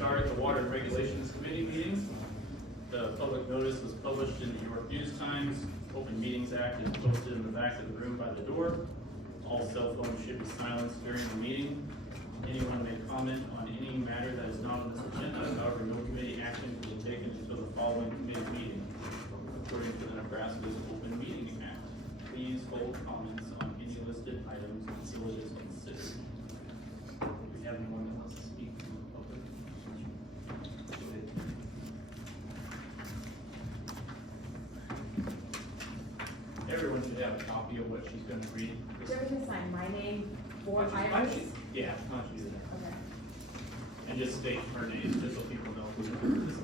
start the Water and Regulations Committee meeting. The public notice was published in the York News Times. Open Meetings Act is posted in the back of the room by the door. All cell phones should be silenced during the meeting. Anyone may comment on any matter that is not on this agenda. However, no committee action will be taken until the following committee meeting, according to the Nebraska's Open Meeting Act. Please hold comments on any listed items until it is considered. Do we have anyone that wants to speak from the public? Everyone should have a copy of what she's going to read. So we can sign my name or Yeah, why don't you do that? Okay. And just state her name, just so people know who this is.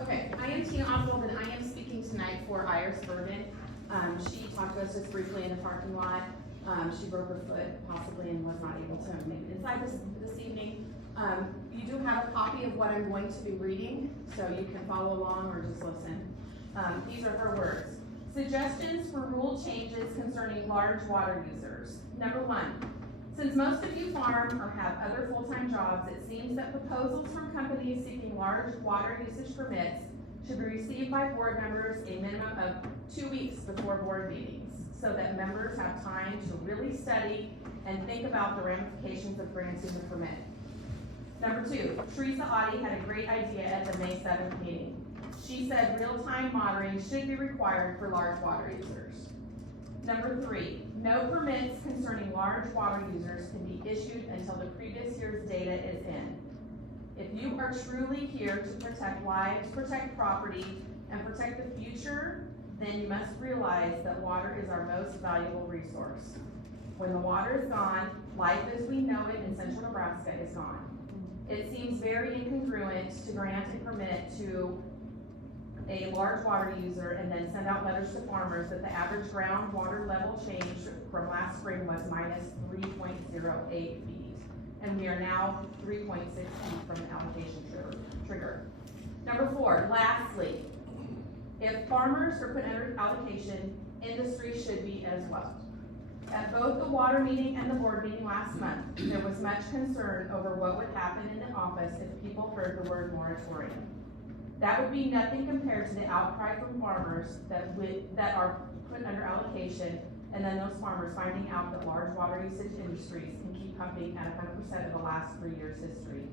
Okay, I am Tina Oswald and I am speaking tonight for Iris Bergen. She talked to us just briefly in the parking lot. She broke her foot possibly and was not able to make it inside this evening. You do have a copy of what I'm going to be reading, so you can follow along or just listen. These are her words. Suggestions for rule changes concerning large water users. Number 1, since most of you farm or have other full-time jobs, it seems that proposals from companies seeking large water usage permits should be received by board members a minimum of 2 weeks before board meetings, so that members have time to really study and think about the ramifications of granting the permit. Number 2, Teresa Oddie had a great idea at the May 7th meeting. She said real-time monitoring should be required for large water users. Number 3, no permits concerning large water users can be issued until the previous year's data is in. If you are truly here to protect lives, protect property, and protect the future, then you must realize that water is our most valuable resource. When the water is gone, life as we know it in central Nebraska is gone. It seems very incongruent to grant a permit to a large water user and then send out letters to farmers that the average groundwater level change from last spring was minus 3.08 feet. And we are now 3.6 feet from the application trigger. Number 4, lastly, if farmers are put under allocation, industry should be as well. At both the water meeting and the board meeting last month, there was much concern over what would happen in the office if people heard the word moratorium. That would be nothing compared to the outcry from farmers that are put under allocation, and then those farmers finding out that large water usage industries can keep pumping at 100% of the last 3 years' history.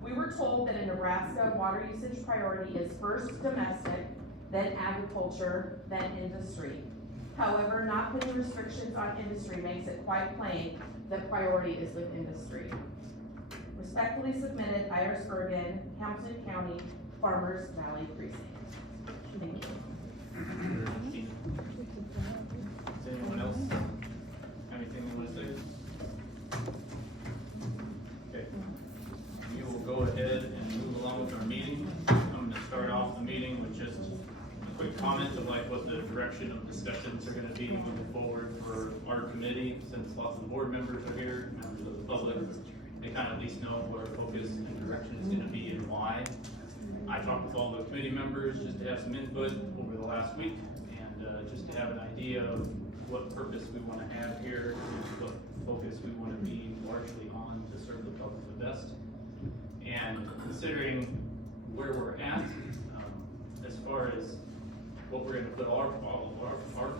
We were told that in Nebraska, water usage priority is first domestic, then agriculture, then industry. However, not putting restrictions on industry makes it quite plain that priority is with industry. Respectfully submitted, Iris Bergen, Hamilton County, Farmers Valley Precinct. Thank you. Does anyone else have anything they want to say? Okay. We will go ahead and move along with our meeting. I'm going to start off the meeting with just a quick comment of like what the direction of discussions are going to be moving forward for our committee, since lots of the board members are here, members of the public. They kind of at least know what our focus and direction is going to be and why. I talked with all the committee members just to have some input over the last week and just to have an idea of what purpose we want to have here, what focus we want to be largely on to serve the public the best. And considering where we're at, as far as what we're going to put our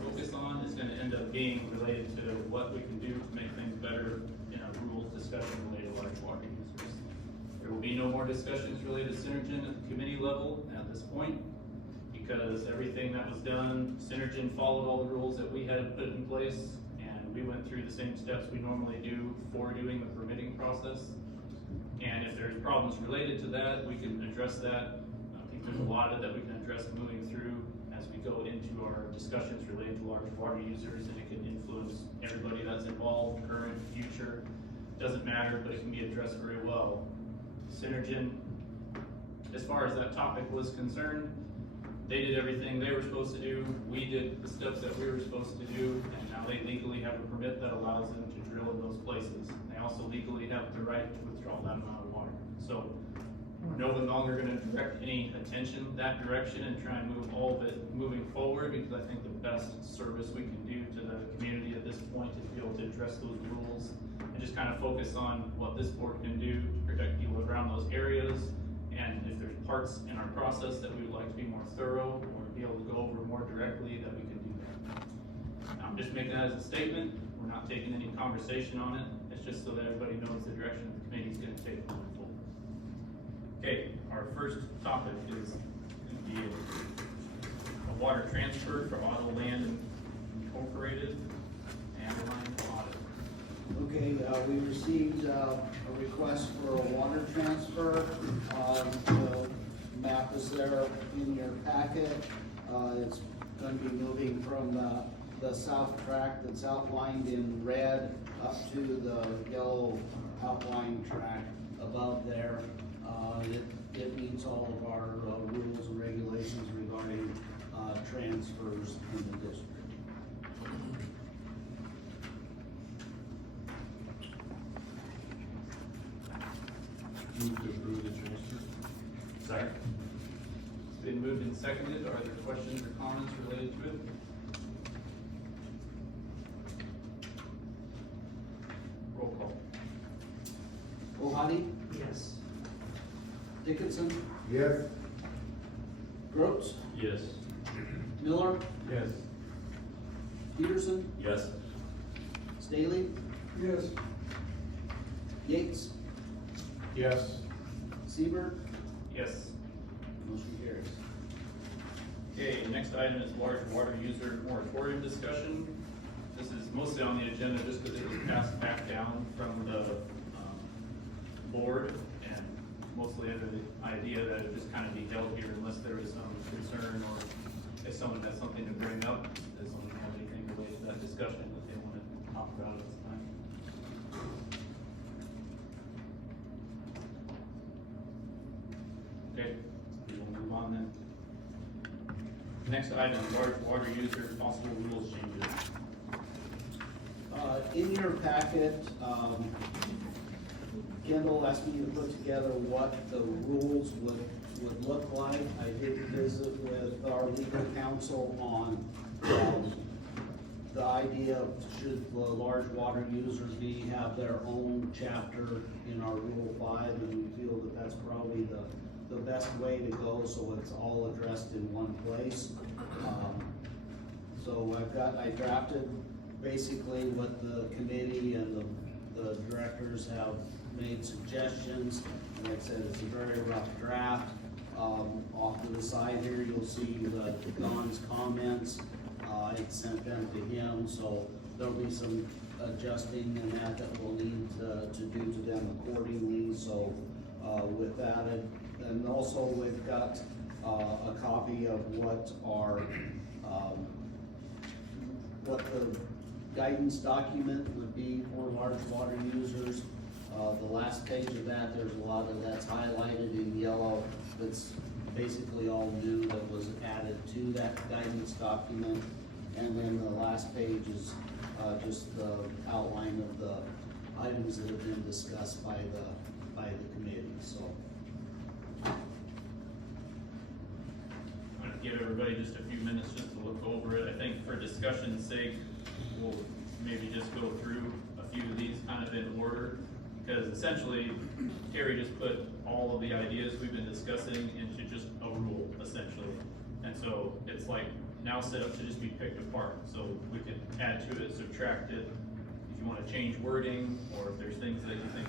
focus on is going to end up being related to what we can do to make things better in a rules discussion related to large water users. There will be no more discussions related to Synergen at the committee level at this point, because everything that was done, Synergen followed all the rules that we had put in place, and we went through the same steps we normally do for doing the permitting process. And if there's problems related to that, we can address that. I think there's a lot of that we can address moving through as we go into our discussions related to large water users, and it can influence everybody that's involved, current, future, doesn't matter, but it can be addressed very well. Synergen, as far as that topic was concerned, they did everything they were supposed to do. We did the steps that we were supposed to do, and now they legally have a permit that allows them to drill in those places. They also legally have the right to withdraw that amount of water. So We're no longer gonna direct any attention that direction and try and move all of it moving forward, because I think the best service we can do to the community at this point is be able to address those rules and just kind of focus on what this board can do to protect people around those areas. And if there's parts in our process that we would like to be more thorough or be able to go over more directly, that we can do that. I'm just making that as a statement. We're not taking any conversation on it. It's just so that everybody knows the direction the committee's gonna take moving forward. Okay, our first topic is gonna be a water transfer for Auto Land Incorporated and line audit. Okay, we received a request for a water transfer. The map is there in your packet. It's going to be moving from the south track that's outlined in red up to the yellow outline track above there. It meets all of our rules and regulations regarding transfers in the district. Move to approve the transfer. Sorry. It's been moved and seconded. Are there questions or comments related to it? Roll call. Ohadi, Yes. Dickinson, Yes. Gross, Yes. Miller, Yes. Peterson, Yes. Staley, Yes. Yates, Yes. Seaver. Yes. Motion carries. Okay, next item is large water user moratorium discussion. This is mostly on the agenda just because it was passed back down from the board, and mostly under the idea that it just kind of be held here unless there is some concern or if someone has something to bring up, does someone have anything related to that discussion that they want to talk about at this time. Okay, we will move on then. Next item, large water user possible rules changes. In your packet, Kendall asked me to put together what the rules would look like. I did visit with our legal counsel on the idea of should the large water users have their own chapter in our Rule 5, and we feel that that's probably the best way to go, so it's all addressed in one place. So I drafted basically what the committee and the directors have made suggestions. And like I said, it's a very rough draft. Off to the side here, you'll see Don's comments. I sent them to him, so there'll be some adjusting in that we'll need to do to them accordingly. So with that, and also we've got a copy of what the guidance document would be for large water users. The last page of that, there's a lot of that's highlighted in yellow. That's basically all new that was added to that guidance document. And then the last page is just the outline of the items that have been discussed by the committee. So I'm gonna give everybody just a few minutes just to look over it. I think for discussion's sake, we'll maybe just go through a few of these kind of in order. Because essentially, Terry just put all of the ideas we've been discussing into just a rule, essentially. And so it's like now set up to just be picked apart. So we can add to it, subtract it. If you want to change wording, or if there's things that you think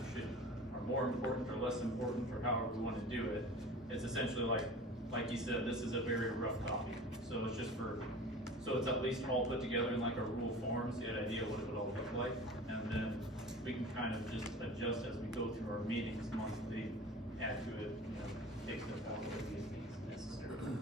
are more important or less important, or however we want to do it, it's essentially like you said, this is a very rough copy. So it's just so it's at least all put together in like a rule form, so you had an idea what it would all look like. And then we can kind of just adjust as we go through our meetings monthly, add to it, take stuff out where it needs necessary.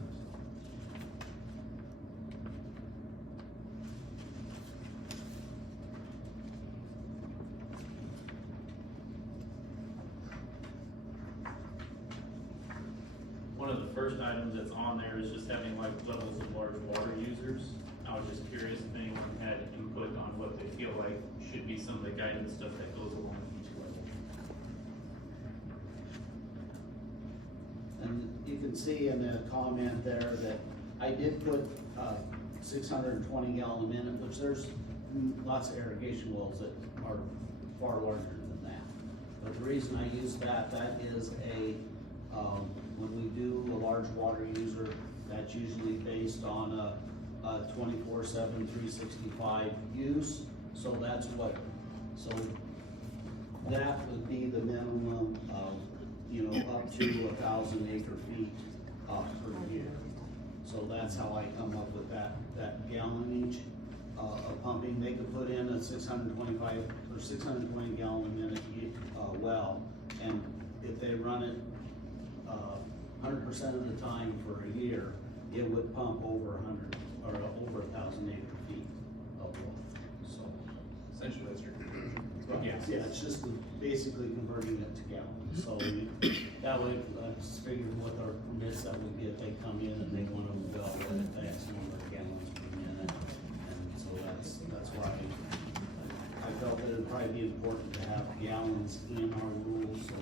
One of the first items that's on there is just having like levels of large water users. I was just curious if anyone had input on what they feel like should be some of the guidance stuff that goes along with each level. And you can see in the comment there that I did put, 620 gallon a minute, which there's lots of irrigation wells that are far larger than that. But the reason I use that is when we do a large water user, that's usually based on a 24/7, 365 use. So that's what, so that would be the minimum of, up to 1,000 acre feet per year. So that's how I come up with that gallonage of pumping. They could put in a 625 or 620 gallon a minute well, and if they run it 100% of the time for a year, it would pump over 100 or over 1,000 acre feet of water. So Essentially, that's your. yeah, it's just basically converting it to gallons. So that way, I just figured with our permits that we get, they come in and they want to well at X number of gallons per minute. And so that's why I felt that it'd probably be important to have gallons in our rules, so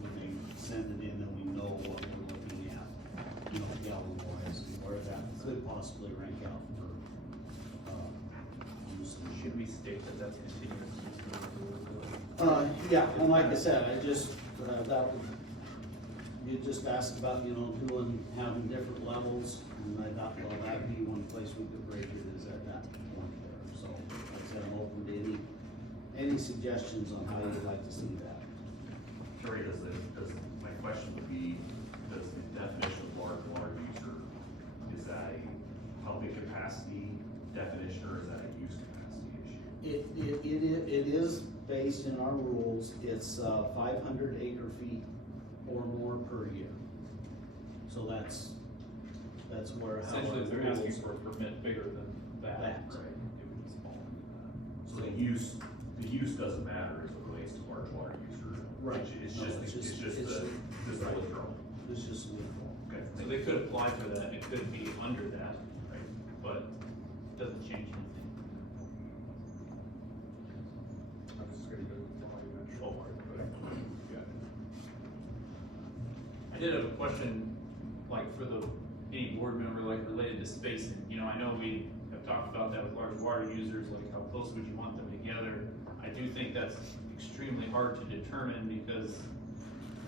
when they send it in, then we know what we're looking at, gallon wise, where that could possibly rank out for, use. Should we state that that's continuous? Yeah, and like I said, I just, you just asked about, having different levels, and I thought, well, that'd be one place we could break it is at that point there. So, like I said, I'm open to any suggestions on how you'd like to see that. Terry, my question would be, does the definition of large water user, is that a pumping capacity definition, or is that a use capacity issue? It is based in our rules, it's 500 acre feet or more per year. So that's where. Essentially, if they're asking for a permit bigger than that. That. Right. It would be smaller than that. So the use doesn't matter as it relates to large water user. Right. It's No, just the right. withdrawal. It's just a withdrawal. Okay. So they could apply for that, it could be under that, right, but it doesn't change anything. That's gonna go with volumetric. Oh, Yeah. I did have a question, like for any board member, like related to spacing. I know we have talked about that with large water users, like how close would you want them together? I do think that's extremely hard to determine because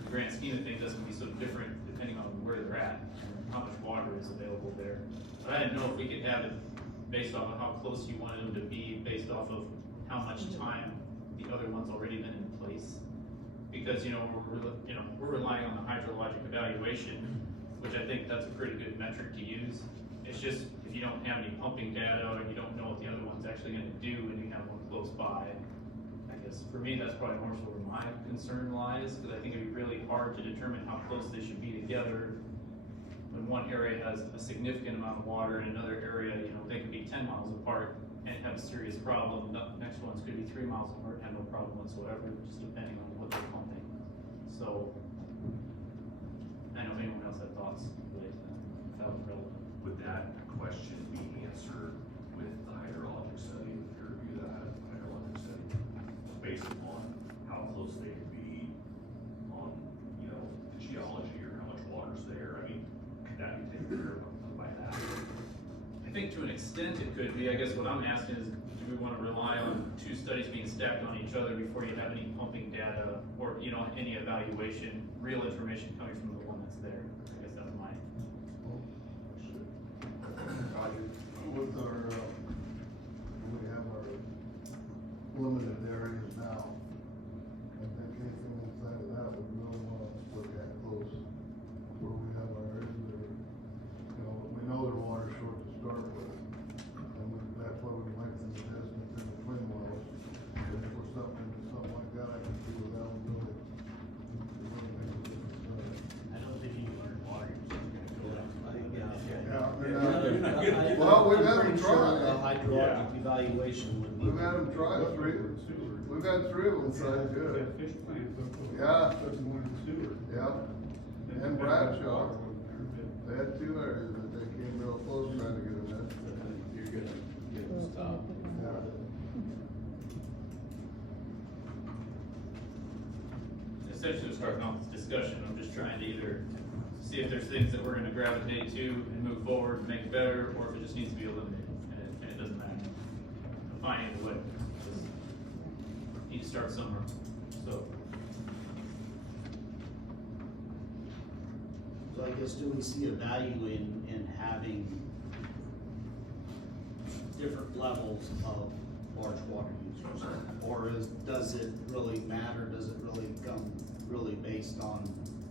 the grand scheme of things, that's gonna be so different depending on where they're at, and how much water is available there. But I didn't know if we could have it based off of how close you wanted them to be, based off of how much time the other one's already been in place. Because, we're relying on the hydrologic evaluation, which I think that's a pretty good metric to use. It's just, if you don't have any pumping data, or you don't know what the other one's actually gonna do, and you have one close by, I guess, for me, that's probably more so where my concern lies, because I think it'd be really hard to determine how close they should be together when one area has a significant amount of water, and another area, they could be 10 miles apart and have a serious problem. The next ones could be 3 miles apart and have no problem whatsoever, just depending on what they're pumping. So, I don't know if anyone else had thoughts related to that, if that was relevant. Would that question be answered with the hydrologic study, with your review of that hydrologic study, based upon how close they could be on, the geology or how much water's there? I mean, could that be taken care of by that? I think to an extent it could be. I guess what I'm asking is, do we want to rely on two studies being stacked on each other before you have any pumping data or, any evaluation, real information coming from the one that's there? I guess that's my. With our, we have our limited areas now. I think anything inside of that would really want to look at close, where we have our areas that are, we know they're water short to start with. And that's why we lengthen the distance in between wells. And if we're something like that, I can see where that would really make a difference. I don't think you learn water. Well, we've had them I'm pretty sure try. the hydrologic evaluation would be. We've had them try three, we've had three of them try good. Fish plants, Yeah. that's one in the sewer. Yeah, and Bradshaw, they had two areas that they came real close trying to get in there. You're gonna get them stopped. Yeah. Essentially, starting off this discussion, I'm just trying to either see if there's things that we're gonna gravitate to and move forward and make better, or if it just needs to be eliminated, and it doesn't matter. I'm fine either way, just need to start somewhere, so. So I guess, do we see a value in having different levels of large water users? Or does it really matter, does it really come really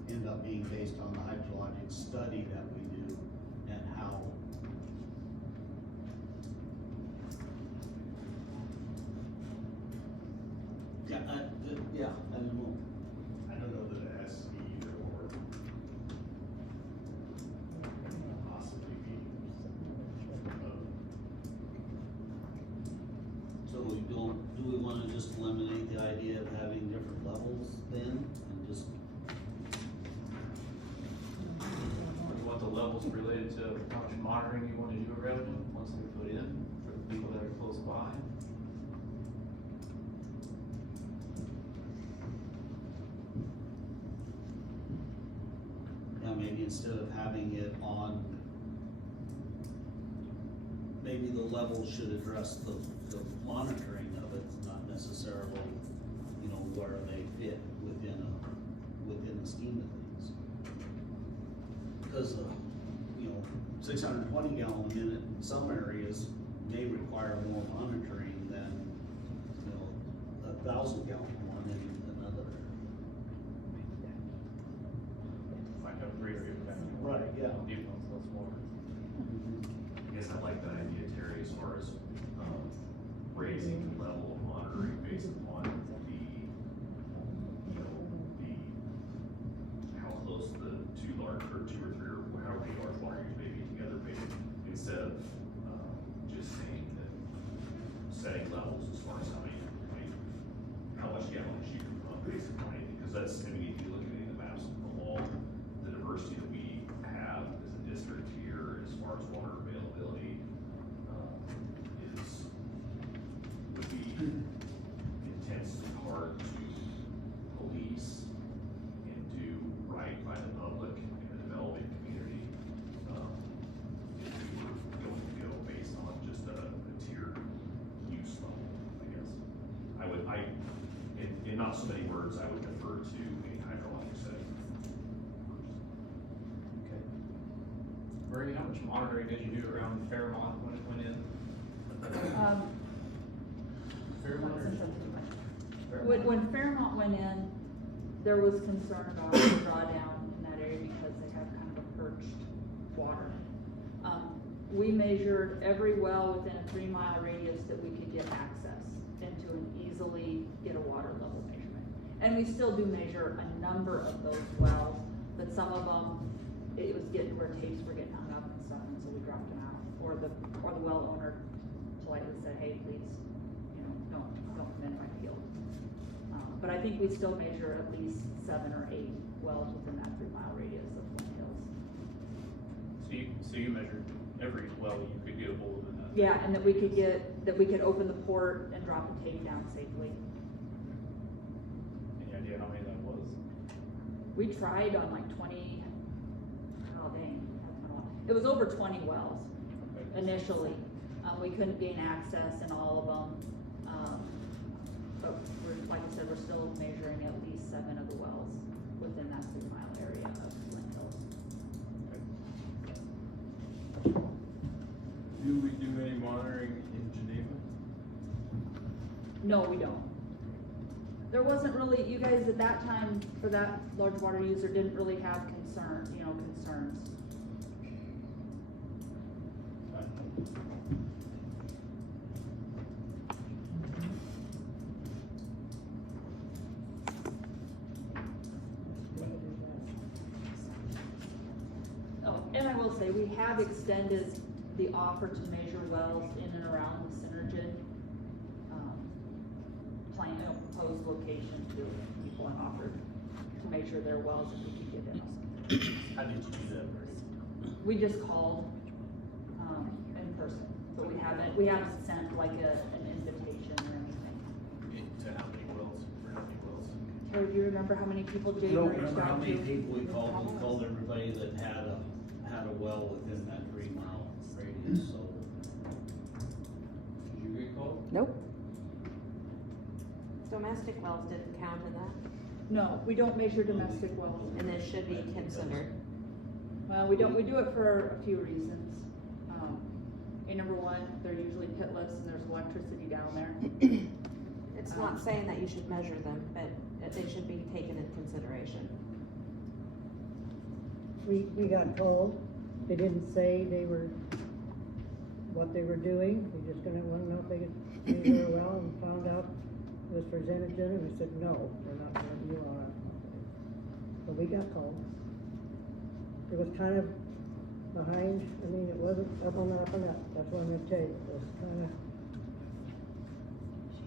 end up being based on the hydrologic study that we do and how? Yeah, I don't know. I don't know that it has to be either or. Possibly be. So do we wanna just eliminate the idea of having different levels then, and just, What the levels related to how much monitoring you wanna do around them, once they're put in, for the people that are close by. maybe instead of having it on, maybe the level should address the monitoring of it, not necessarily, where they fit within the scheme of things. Because, 620 gallon minute in some areas may require more monitoring than, 1,000 gallon one in another area. Might have greater impact. Right, yeah. Even though it's more. I guess I like that idea, Terry, as far as, raising the level of monitoring based upon how close the two or three, or however many large water users may be together, maybe, instead of, just saying that, setting levels as far as how much gallons you can pump based upon anything, because that's, if you look at any of the maps along the diversity that we have as a district here, as far as water availability, would be intensely hard to police and do right by the public in the developing community, if we were going to go based on just a tiered use level, I guess. In not so many words, I would defer to a hydrologic study. Okay. Marie, how much monitoring did you do around Fairmont when it went in? Fairmont or? When Fairmont went in, there was concern about the drawdown in that area because they have kind of a perched water. We measured every well within a 3-mile radius that we could get access into and easily get a water level measurement. And we still do measure a number of those wells, but some of them, it was getting where tapes were getting hung up and stuff, and so we dropped them out. Or the well owner politely said, hey, please, don't come in my field. But I think we still measure at least 7 or 8 wells within that 3-mile radius of Flint Hills. So you measured every well you could get a hold of in that? Yeah, and that we could open the port and drop a tape down safely. Any idea how many that was? We tried on like 20, oh dang, that's been a while. It was over 20 wells initially. We couldn't gain access in all of them. But like I said, we're still measuring at least 7 of the wells within that 3-mile area of Flint Hills. Do we do any monitoring in Geneva? No, we don't. There wasn't really, you guys at that time, for that large water user, didn't really have concerns. Oh, and I will say, we have extended the offer to measure wells in and around the Synergen proposed location to people and offered to measure their wells if we could get in. How did you do that, Marie? We just called in person, but we haven't sent like an invitation or anything. To how many wells, for how many wells? Terry, do you remember how many people I Jane don't reached remember how out many to? people we called everybody that had a well within that 3 mile radius, so. Did you get called? Nope. Domestic wells didn't count in that, No, we don't measure domestic wells. and this should be considered. Well, we do it for a few reasons. Number one, they're usually pitless and there's electricity down there. It's not saying that you should measure them, but they should be taken into consideration. We got told, they didn't say what they were doing, we just gonna wanna know if they could do very well, and found out it was presented to them, we said, no, we're not gonna do all that. But we got told. It was kind of behind, I mean, it wasn't up on up and up, that's what I'm gonna tell you, it was kinda,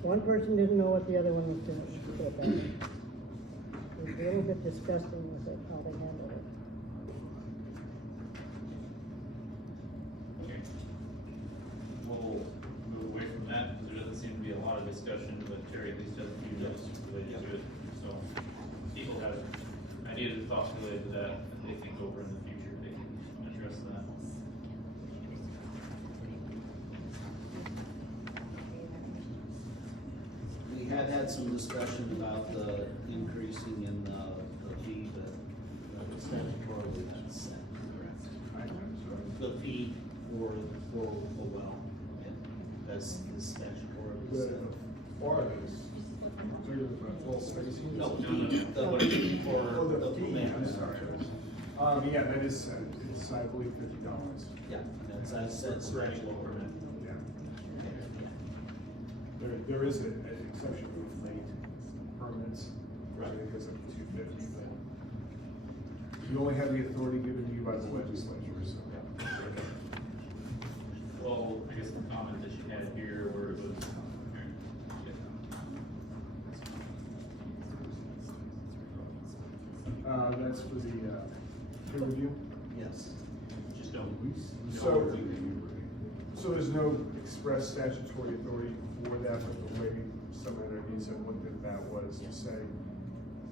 one person didn't know what the other one was doing, put it that way. It was a little bit disgusting with it, how they handled it. Okay. We'll move away from that, because there doesn't seem to be a lot of discussion, but Terry at least has a few notes related to it. So, people have ideas and thoughts related to that they think over in the future, they can address that. We had some discussion about the increasing in the fee that statutorily had set. The fee for the well, that's statutorily set. Or this, through the full spacing? No, No. the fee for Oh, the the fee, permit. I'm sorry. Yeah, that is, it's, I believe, $50. Yeah, that's set special permit. Yeah. There is an exception for late permits, which I think is up to $250, but you only have the authority given to you by the legislature, so. Well, I guess the comment that she had here where it was. That's for the, peer review. Yes. Just don't. So there's no express statutory authority for that, but the way some entities have looked at that was to say,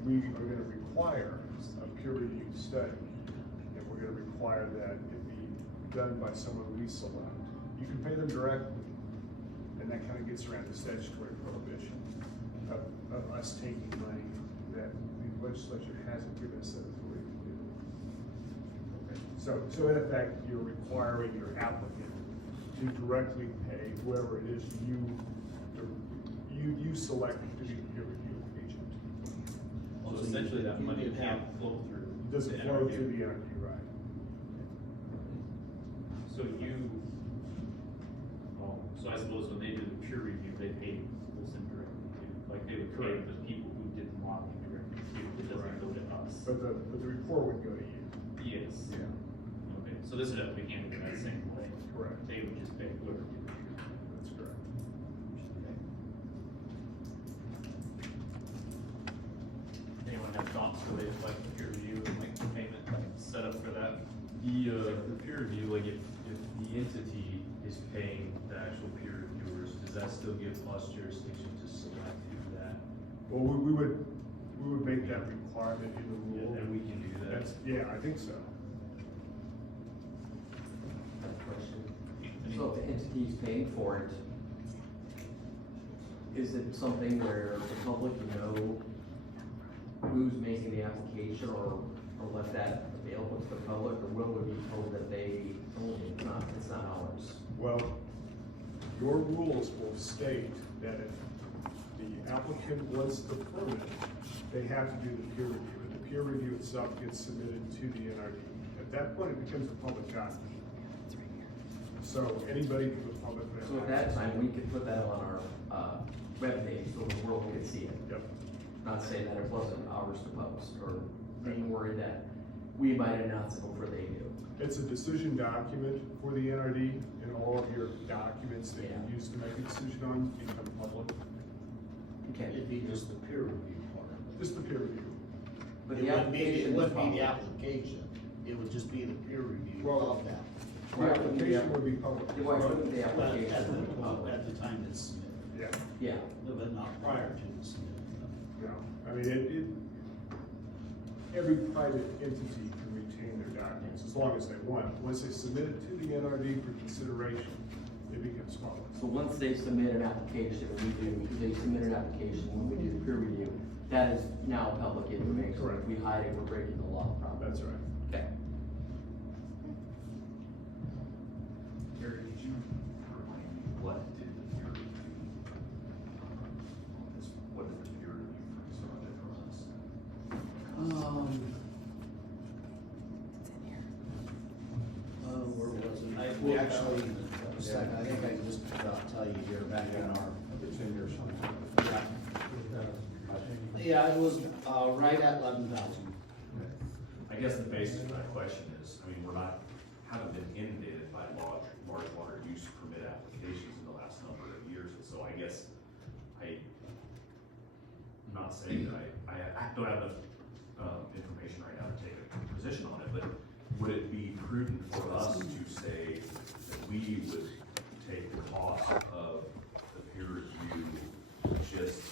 we are gonna require a peer reviewed study, and we're gonna require that it be done by someone we select. You can pay them directly, and that kind of gets around the statutory prohibition of us taking money that the legislature hasn't given us that authority to do. So in effect, you're requiring your applicant to directly pay whoever it is you select to be the peer review agent. Well, essentially that money can't flow through. Does it the flow NRD. to the NRD, right? So I suppose when they do the peer review, they pay Wilson directly too. Like they would pay Correct. the people who did the modeling directly too. It doesn't go to us. But the report would go to you. Yes. Yeah. Okay, so this would have to be handled in that same way. Correct. They would just pay whoever did the peer review. That's correct. Anyone have thoughts related to like the peer review and like the payment set up for that? The peer review, like if the entity is paying the actual peer reviewers, does that still give us jurisdiction to select who that? Well, we would make that requirement in the rule. And we can do that? That's, yeah, I think so. So if the entity's paying for it, is it something where the public know who's making the application or let that available to the public, or will we be told that they own it, it's not ours? Well, your rules will state that if the applicant wants the permit, they have to do the peer review, and the peer review itself gets submitted to the NRD. At that point, it becomes a public document. So anybody from the public. So at that time, we could put that on our, webpage so the world could see it. Yep. Not saying that it wasn't ours to post, or being worried that we might announce it before they do. It's a decision document for the NRD, and all of your documents that you Yeah. use to make a decision on become public. Okay. It'd be just the peer review part of it. Just the peer review. But It the wouldn't be, application it is wouldn't be the public. application, it would just be the peer review Well, of that. The application would be public. Why wouldn't the But application be public? at the time it's submitted, Yeah. Yeah, but not prior to the submittal. No, I mean, every private entity can retain their documents as long as they want. Once they submit it to the NRD for consideration, it becomes public. So once they submit an application, they submit an application, when we do the peer review, that is now public information. Correct. If we hide it, we're breaking the law, probably. That's right. Okay. Gary, did you remind me, what did the peer review, what did the peer review for this project for us? Where was it? We actually, I think I can just about tell you here back in our. It's in your son. Yeah. Yeah, it was, right at 11,000. I guess the basis of that question is, I mean, haven't been inundated by large water use permit applications in the last number of years, and so I guess I'm not saying that I don't have enough, information right now to take a position on it, but would it be prudent for us to say that we would take the cost of the peer review just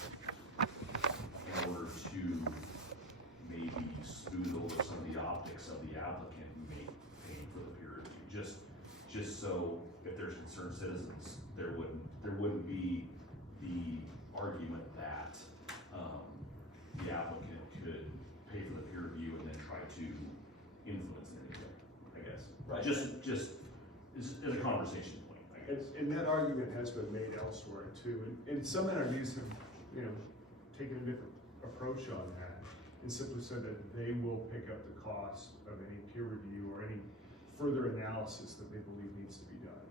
in order to maybe smooth over some of the optics of the applicant who may pay for the peer review? Just so if there's concerned citizens, there wouldn't be the argument that, the applicant could pay for the peer review and then try to influence anything, I guess. Right. Just as a conversation point, I guess. And that argument has been made elsewhere too. And some NRDs have, taken a different approach on that and simply said that they will pick up the cost of any peer review or any further analysis that they believe needs to be done.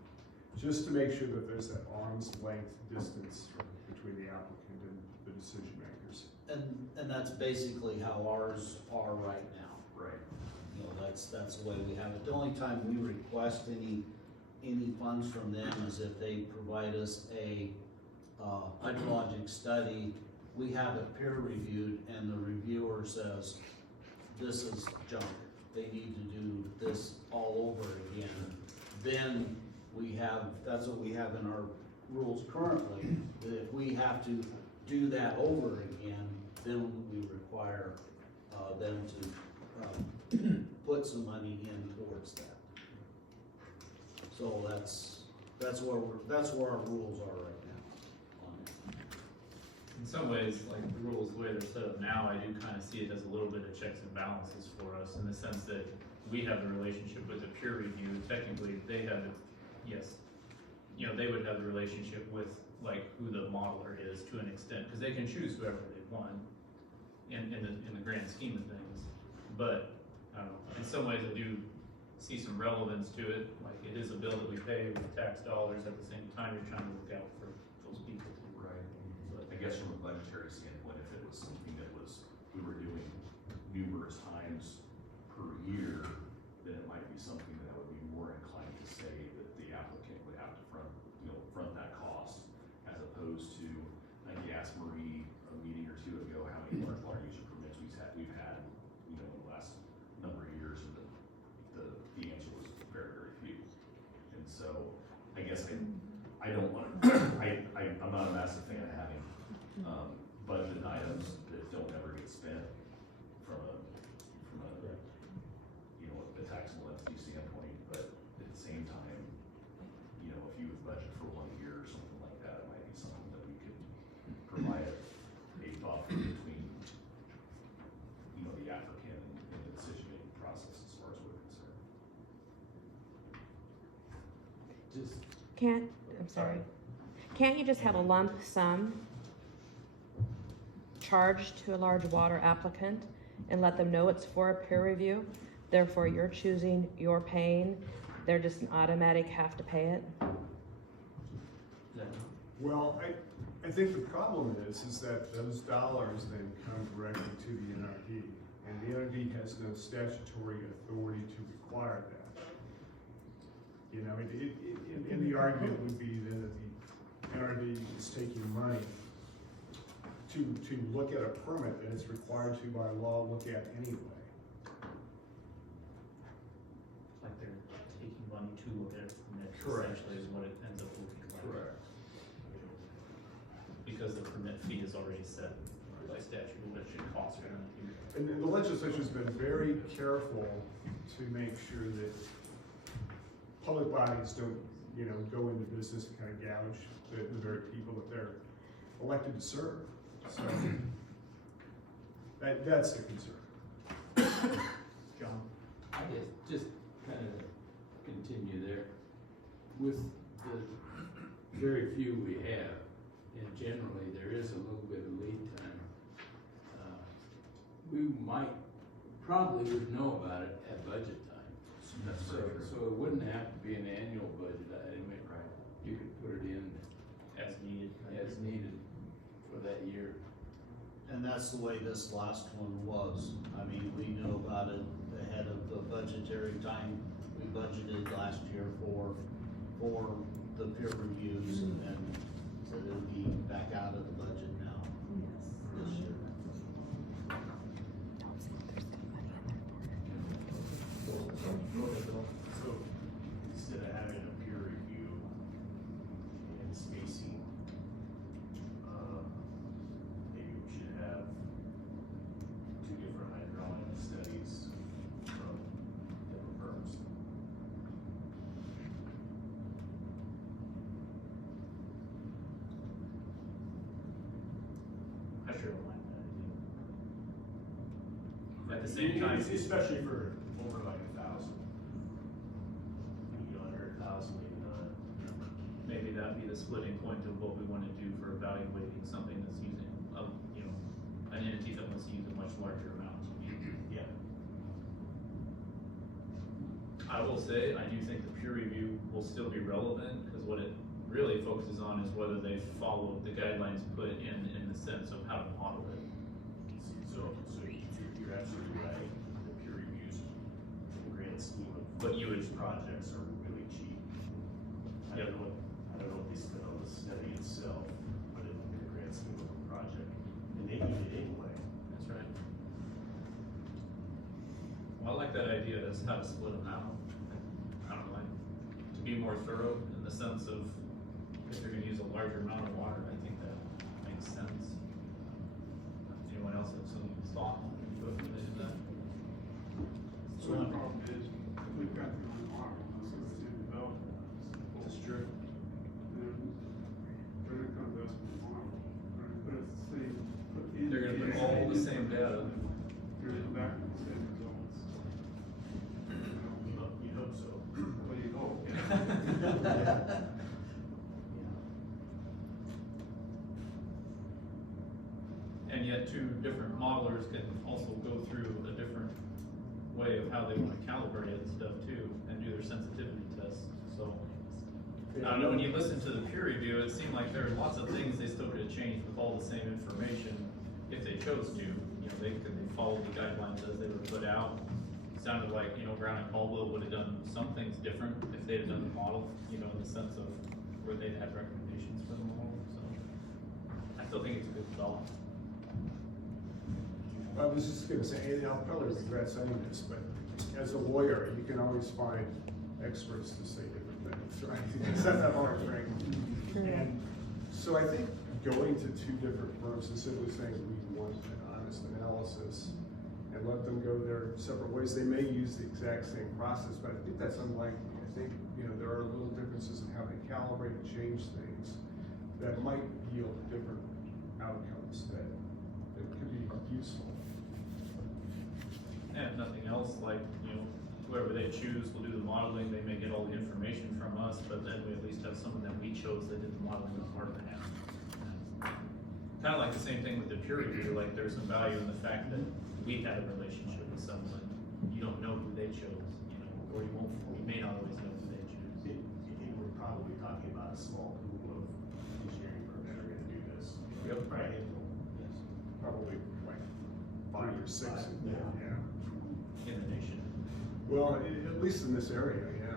Just to make sure that there's that arm's length distance between the applicant and the decision makers. And that's basically how ours are right now. Right. That's the way we have it. The only time we request any funds from them is if they provide us a hydrologic study. We have it peer reviewed and the reviewer says, this is junk. They need to do this all over again. Then that's what we have in our rules currently, that if we have to do that over again, then we require them to put some money in towards that. So that's where our rules are right now on it. In some ways, like the rules, the way they're set up now, I do kind of see it as a little bit of checks and balances for us in the sense that we have the relationship with the peer review. Technically, they have it, yes. They would have the relationship with like who the modeler is to an extent, because they can choose whoever they want in the grand scheme of things. But I don't know, in some ways I do see some relevance to it. Like it is a bill that we pay with tax dollars. At the same time, you're trying to look out for those people too. Right. But I guess from a budgetary standpoint, if it was something that we were doing numerous times per year, then it might be something that I would be more inclined to say that the applicant would have to front that cost, as opposed to, I think you asked Marie a meeting or two ago how many large water user permits we've had, in the last number of years, and the answer was very, very few. And so, I guess I don't want to, I'm not a massive fan of having, budget items that don't ever get spent from a taxable entity standpoint, but at the same time, if you would budget for 1 year or something like that, it might be something that we could provide a buffer between, the applicant and the decision-making process as far as we're concerned. Can't you just have a lump sum charged to a large water applicant and let them know it's for a peer review? Therefore, you're choosing, you're paying, they're just an automatic have to pay it? Well, I think the problem is that those dollars then come directly to the NRD, and the NRD has no statutory authority to require that. And the argument would be then that the NRD is taking money to look at a permit that it's required to by law look at anyway. Like they're taking money to look at permit, Correct. essentially is what it ends up looking like. Correct. Because the permit fee is already set. Right. by statute what it should cost for them to do. And the legislature's been very careful to make sure that public bodies don't, you know, go into business and kind of gouge the very people that they're elected to serve. So that's the concern. John? I guess, just kind of continue there. With the very few we have, and generally there is a little bit of lead time, we probably would know about it at budget time. That's So, very true. so it wouldn't have to be an annual budget item. Right. You could put it in As needed. as needed for that year. And that's the way this last one was. I mean, we knew about it ahead of the budgetary time. We budgeted last year for the peer reviews and so it'll be back out of the budget now this year. So instead of having a peer review and spacing, maybe we should have two different hydraulic studies from different firms. I sure don't mind that idea. At the same time, Especially for over like 1,000. You know, under 1,000, maybe not. maybe that'd be the splitting point of what we want to do for evaluating something that's using, you know, an entity that wants to use a much larger amount. Yeah. I will say, I do think the peer review will still be relevant, because what it really focuses on is whether they follow the guidelines put in the sense of how to model it. So you're absolutely right. The peer reviews in the grand scheme of But you would- these projects are really cheap. I Yep. don't know what they spend on the study itself, but in the grand scheme of a project, and they need it anyway. That's right. Well, I like that idea, as how to split them out. I don't know, like, to be more thorough in the sense of, if you're gonna use a larger amount of water, I think that makes sense. Anyone else have some thought related to that? So the problem is, we've got the water, so it's in development. That's true. Then they're gonna come to us with water, they're gonna put us the same, put in. They're gonna put all the same data. They're gonna come back with the same results. You hope so. What do you hope? And yet two different modelers can also go through a different way of how they wanna calibrate it and stuff too, and do their sensitivity tests, so. I don't know, when you listen to the peer review, it seemed like there were lots of things they still could have changed with all the same information if they chose to. You know, they followed the guidelines as they were put out. Sounded like, you know, Brown and Caldwell would have done some things different if they'd have done the model, you know, in the sense of where they'd had recommendations for the model, so. I still think it's a good thought. I was just gonna say, and I'll probably regret saying this, but as a lawyer, you can always find experts to say different things, right? It's not that hard, right? And so I think going to two different firms and simply saying we want an honest analysis and let them go their separate ways, they may use the exact same process, but I think that's unlikely. I think, you know, there are little differences in how they calibrate and change things that might yield different outcomes that could be useful. And if nothing else, like, you know, whoever they choose will do the modeling, they may get all the information from us, but then we at least have someone that we chose that did the modeling on our behalf. Kind of like the same thing with the peer review, like there's some value in the fact that we had a relationship with someone, you don't know who they chose, you know, or you won't, you may not always know who they choose. And we're probably talking about a small pool of engineering firms that are gonna do this. Yep. Right? Yes. Probably like 5 or 6. Yeah. In the nation. Well, at least in this area, yeah.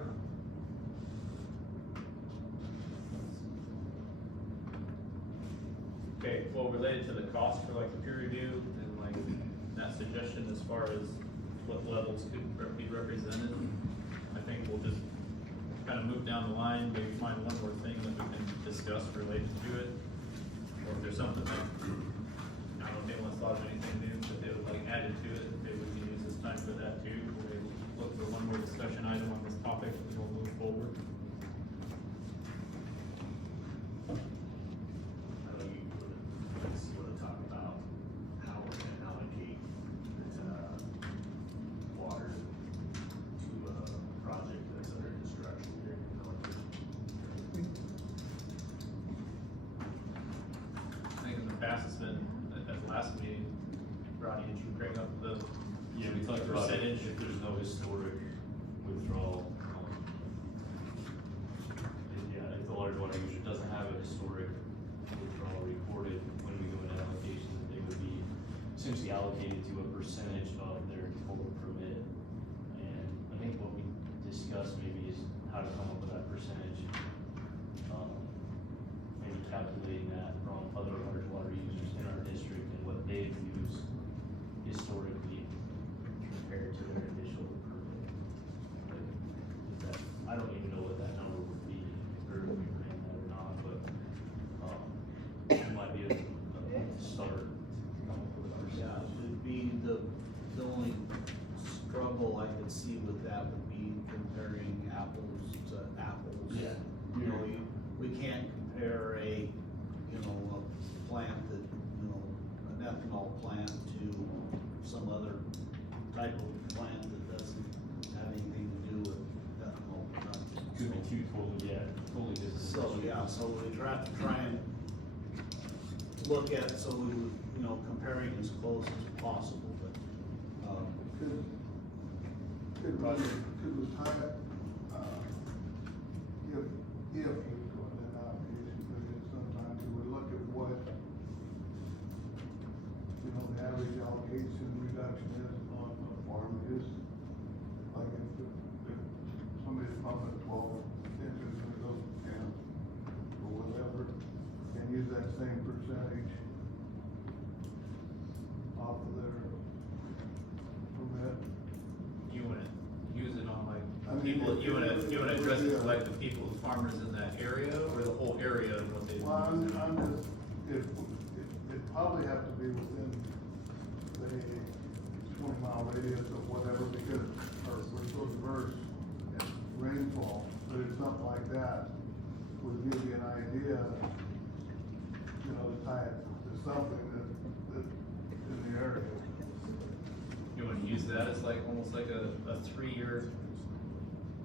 Okay, well, related to the cost for like the peer review and like that suggestion as far as what levels could be represented, I think we'll just kind of move down the line, maybe find one more thing that we can discuss related to it. Or if there's something that, I don't know if anyone wants to thought of anything new that they would like added to it, they would use this time for that too. We look for one more discussion item on this topic, and we'll move forward. I know you wanna talk about how we're gonna allocate water to a project that's under construction here in Concord. I think in the past it's been, at the last meeting, Roddy, did you bring up the Yeah, we talked about it, percentage? if there's no historic withdrawal. Yeah, if the large water user doesn't have a historic withdrawal recorded when we go into allocation, then they would be essentially allocated to a percentage of their total permit. And I think what we discussed maybe is how to come up with that percentage. Maybe calculating that from other large water users in our district and what they've used historically compared to their initial permit. I don't even know what that number would be, or if we ran that or not, but, it might be a start to come up with a Yeah, percentage. it would be the only struggle I could see with that would be comparing apples to apples. Yeah. You know, we can't compare a plant that, an ethanol plant to some other type of plant that doesn't have anything to do with ethanol production. Could be two totally different. So, yeah, so we try and look at, so we would, comparing as close as possible, but, Could we tie it, if we go in that allocation period, sometimes we would look at what, the average allocation reduction is on a farm is. Like if somebody's pumping 12 inches and it goes to 10 or whatever, and use that same percentage off of their permit. You wanna use it on like I mean, people, you wanna address it to yeah. like the people, the farmers in that area, or the whole area and what they Well, want? I'm just, it'd probably have to be within, say, 20-mile radius or whatever, because, we're so diverse in rainfall, but if something like that would give you an idea, to tie it to something that in the area. You wanna use that as like, almost like a 3-year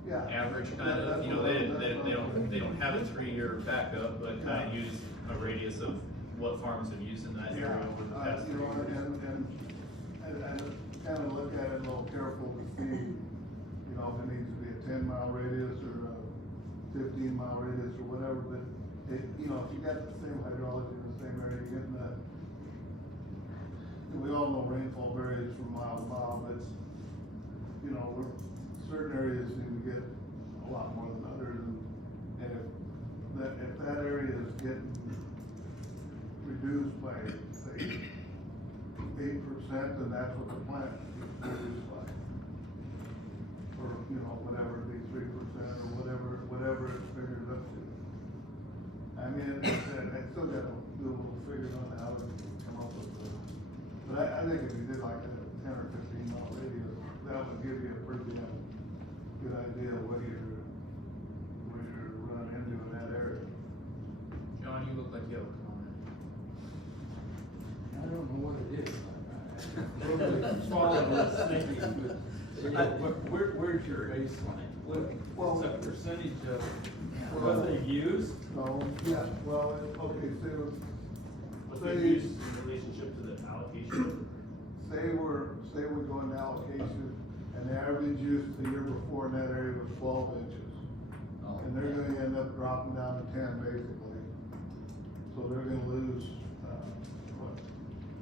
Yeah. average kind of, they don't have a 3-year backup, but kind of use a radius of what farms have used in that area over the past 3 years. And kind of look at it a little careful to see, if it needs to be a 10-mile radius or a 15-mile radius or whatever, but if you got the same hydrology in the same area, you're getting that. We all know rainfall varies from mile to mile, but certain areas seem to get a lot more than others, and if that area is getting reduced by, say, 8%, then that's what the plant is reduced by. Or, whatever, it'd be 3% or whatever it's figured up to. I mean, I still got to do a little figuring on how to come up with it. But I think if you did like a 10 or 15 mile radius, that would give you a pretty good idea of what you're running into in that area. John, you look like you have a comment. I don't know what it is. Swallowing this thinking, but where's your baseline? What's a percentage of what they've used? So, yeah, well, okay, so What's the use in relationship to the allocation? say we're going to allocation, and the average use the year before in that area was 12 inches. And they're gonna end up dropping down to 10 basically. So they're gonna lose,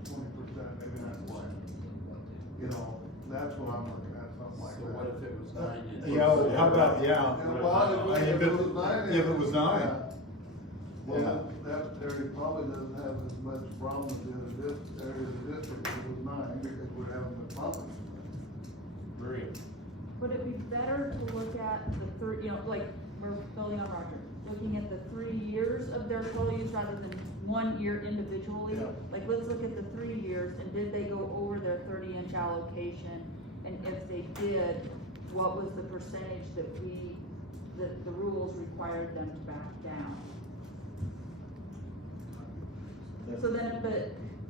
20%, maybe not quite. That's what I'm looking at, something like So that. what if it was 9 inches? Yeah, how about, well, if it was 9 inches. if it was 9. yeah. Well, that area probably doesn't have as much problems in this area of the district if it was 9, because we're having the pumping. Maria. Would it be better to look at the like, we're building on Roger, looking at the 3 years of their total use rather than one year individually. Yeah. Like, let's look at the 3 years, and did they go over their 30-inch allocation? And if they did, what was the percentage that the rules required them to back down? So then,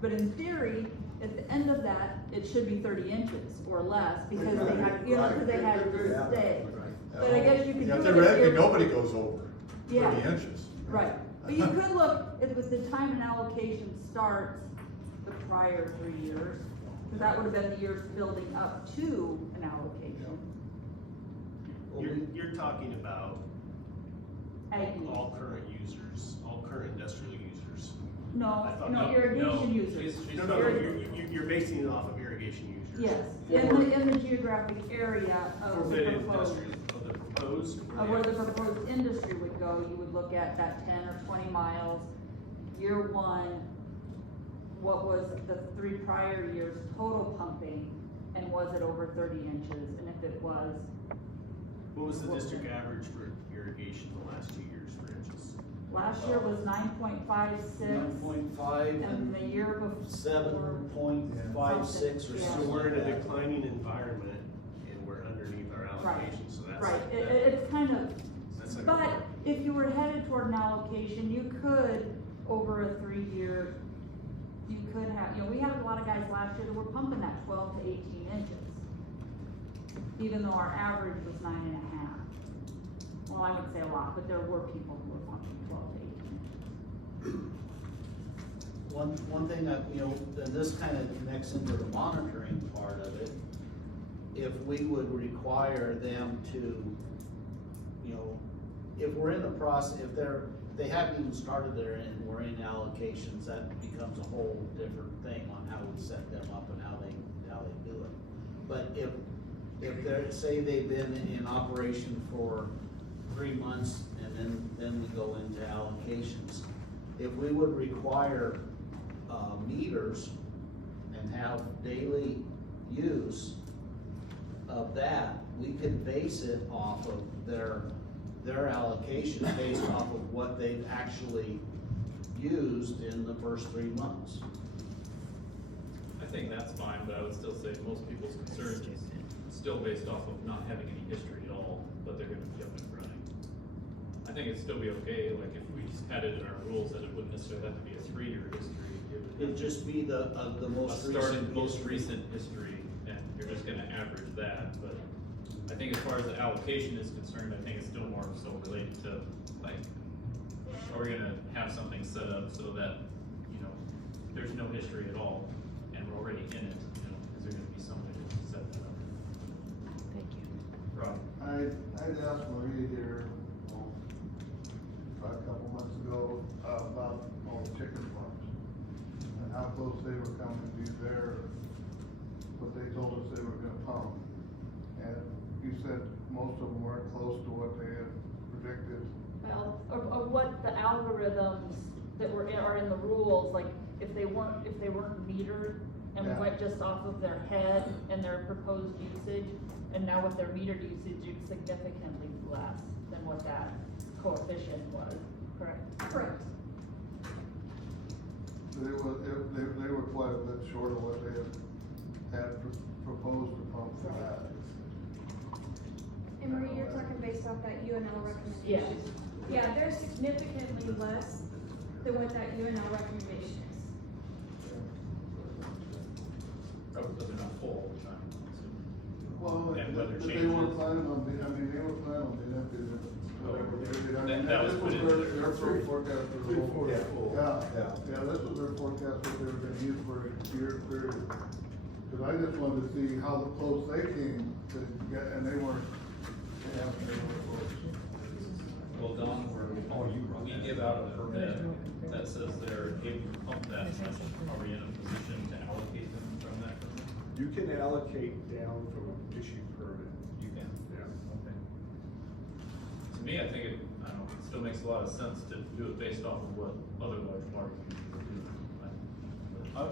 but in theory, at the end of that, it should be 30 inches or less, because they had, you know, because they had to stay. But I guess you could do it. Theoretically, nobody goes over Yeah. 30 inches. Right, but you could look, it was the time an allocation starts, the prior 3 years, because that would have been the years building up to an allocation. You're talking about Ag use. all current users, all current industrial users. No, I thought- no, no, irrigation users. No, you're basing it off of irrigation users. Yes, in the geographic area of For the the proposed, industrial, of the proposed. of where the proposed industry would go, you would look at that 10 or 20 miles. Year one, what was the 3 prior years total pumping, and was it over 30 inches? And if it was, What was the district average for irrigation the last 2 years for inches? last year was 9.56. 9.5 And the year before. 7.56 or Yeah. So something we're in like a that. declining environment and we're underneath our allocation, so that's. Right, it's kind of, That's like. but if you were headed toward an allocation, you could, over a 3-year, you could have, you know, we had a lot of guys last year that were pumping that 12 to 18 inches. Even though our average was 9.5. Well, I wouldn't say a lot, but there were people who were pumping 12 to 18 inches. One thing that, you know, and this kind of connects into the monitoring part of it. If we would require them to, you know, if we're in the process, if they haven't even started there and we're in allocations, that becomes a whole different thing on how we set them up and how they do it. But if they're, say they've been in operation for 3 months and then we go into allocations, if we would require meters and have daily use of that, we can base it off of their allocation based off of what they've actually used in the first 3 months. I think that's fine, but I would still say most people's concerns is still based off of not having any history at all, but they're gonna be up and running. I think it'd still be okay, like if we had it in our rules that it wouldn't necessarily have to be a 3-year history. It'd just be the most Most recent. recent history, and you're just gonna average that, but I think as far as the allocation is concerned, I think it's still more so related to, like, are we gonna have something set up so that, you know, there's no history at all, and we're already in it, you know, is there gonna be some way to set that up? Thank you. Rob? I'd asked Marie here, a couple months ago, about all the chicken farms and how close they were coming to what they told us they were gonna pump. And you said most of them weren't close to what they had predicted. Well, or what the algorithms that are in the rules, like if they weren't metered and we Yeah. went just off of their head and their proposed usage, and now with their metered usage, it's significantly less than what that coefficient was, correct? Correct. They were quite a bit short of what they had proposed to pump for that. And Marie, you're talking based off that UNL recommendation? Yeah, they're significantly less than what that UNL recommendation is. Probably because they're not full all the time. Well, And weather but they were changes. planning on, they were planning on being empty. That was put into their forecast for the whole. Yeah. Yeah, this was their forecast, what they were gonna use for a year period. Cause I just wanted to see how close they came to get, and they weren't, they were close. Well, Don, we give out a permit that says they're able to pump that, are we in a position to allocate them from that permit? You can allocate down from an issued permit. You can. Yeah. Okay. To me, I think I don't know, it still makes a lot of sense to do it based off of what other large water users are doing.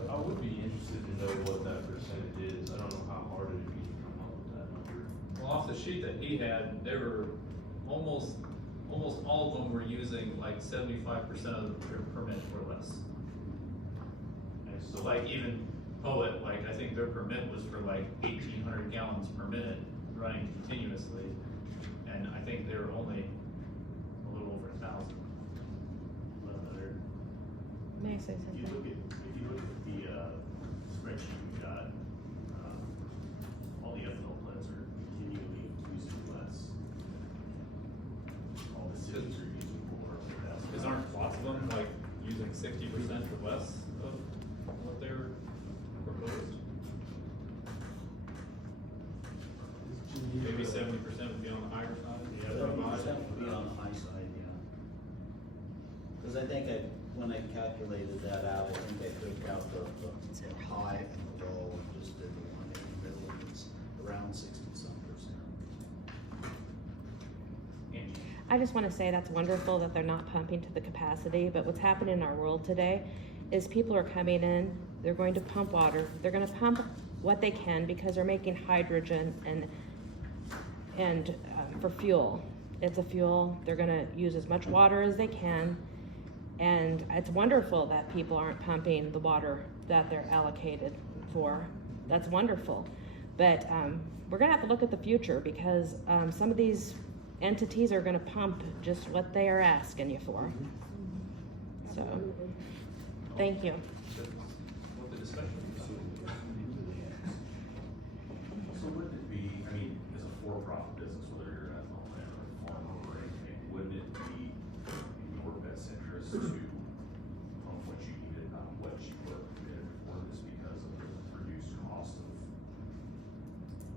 I would be interested to know what that percentage is. I don't know how hard it'd be to come up with that number. Well, off the sheet that he had, there were almost all of them were using like 75% of the permit or less. like even Poet, like I think their permit was for like 1,800 gallons per minute running continuously. And I think they were only a little over 1,000. May I say If you something? look at the spreadsheet we got, all the ethanol plants are continually using less. All the cities are using more. Because aren't lots of them like using 60% or less of what they were proposed? Maybe 70% would be on the higher side? Yeah, 70% would be on the high side, yeah. Cause I think when I calculated that out, I think I took out the high and the low and just did the one in the middle, and it's around 60-some%. I just want to say that's wonderful that they're not pumping to the capacity, but what's happening in our world today is people are coming in, they're going to pump water, they're going to pump what they can because they're making hydrogen and for fuel. It's a fuel, they're going to use as much water as they can, and it's wonderful that people aren't pumping the water that they're allocated for. That's wonderful. But we're going to have to look at the future because some of these entities are going to pump just what they are asking you for. So, thank you. What the discussion So wouldn't it be, I mean, as a for-profit business, whether you're an ethanol plant or a farmer or anything, wouldn't it be in your best interest to pump what you needed, not what you were committed for, just because of the reduced cost of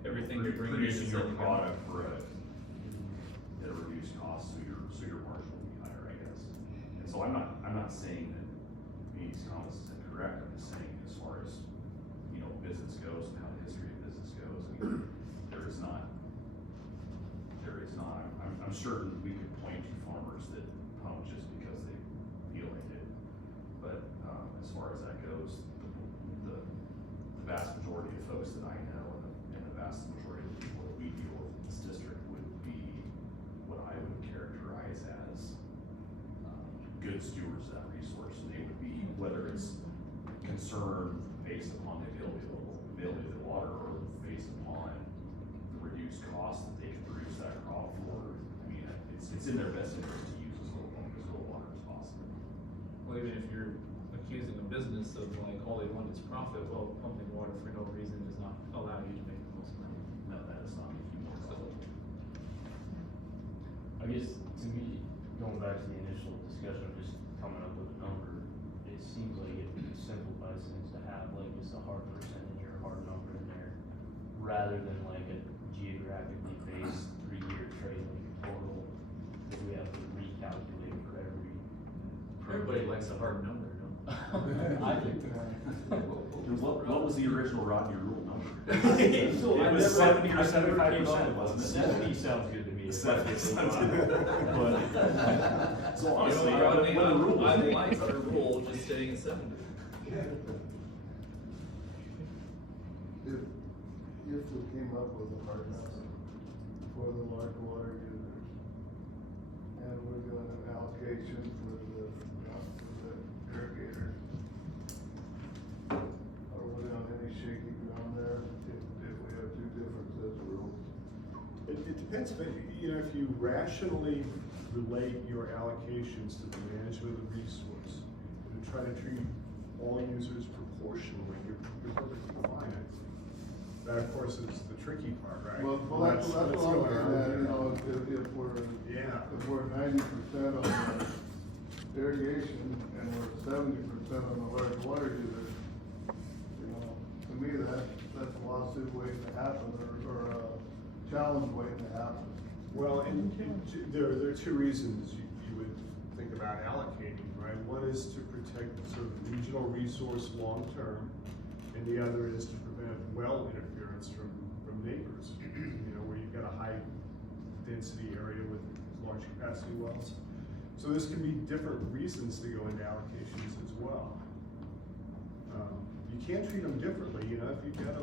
Everything you're bringing in producing is your in the product for at a reduced cost, so your margin will be higher, I guess. And so I'm not saying that Meany's comments is incorrect, I'm just saying as far as, you know, business goes and how the history of business goes, I mean, there is not, I'm certain we could point to farmers that pump just because they feel like it. But, as far as that goes, the vast majority of folks that I know and the vast majority of the people that we deal with in this district would be what I would characterize as good stewards of that resource. And they would be, whether it's concern based upon the availability of the water or based upon the reduced cost that they can produce that crop for. I mean, it's in their best interest to use as little water as possible. Well, even if you're accusing a business of like all they want is profit, well, pumping water for no reason does not allow you to make the most money. No, that is not making more profit. I guess, to me, going back to the initial discussion, just coming up with a number, it seems like it simplifies things to have like just a hard percentage or a hard number in there, rather than like a geographically based 3-year trade like total that we have to recalculate for every. Everybody likes a hard number, no? I think. And what was the original Rodney Rule number? It was 70 or 75%, wasn't it? 70 sounds good to me. 70 sounds good. But, so honestly, You know, when the rule was I made. like our rule just staying at 70. If we came up with a hard number for the large water users, and we're doing an allocation for the irrigators, are we on any shaky ground there if we have two different sets of rules? It depends, but you know, if you rationally relate your allocations to the management of the resource and try to treat all users proportionally, you're perfectly fine. That of course is the tricky part, right? Well, that's what I'm going getting on at, there. you know, if we're 90% on the irrigation and we're 70% on the large water users, you know, to me, that's a lawsuit waiting to happen, or a challenge waiting to happen. Well, and there are two reasons you would think about allocating, right? One is to protect sort of regional resource long-term, and the other is to prevent well interference from neighbors, you know, where you've got a high density area with large capacity wells. So this can be different reasons to go into allocations as well. You can't treat them differently, you know, if you've got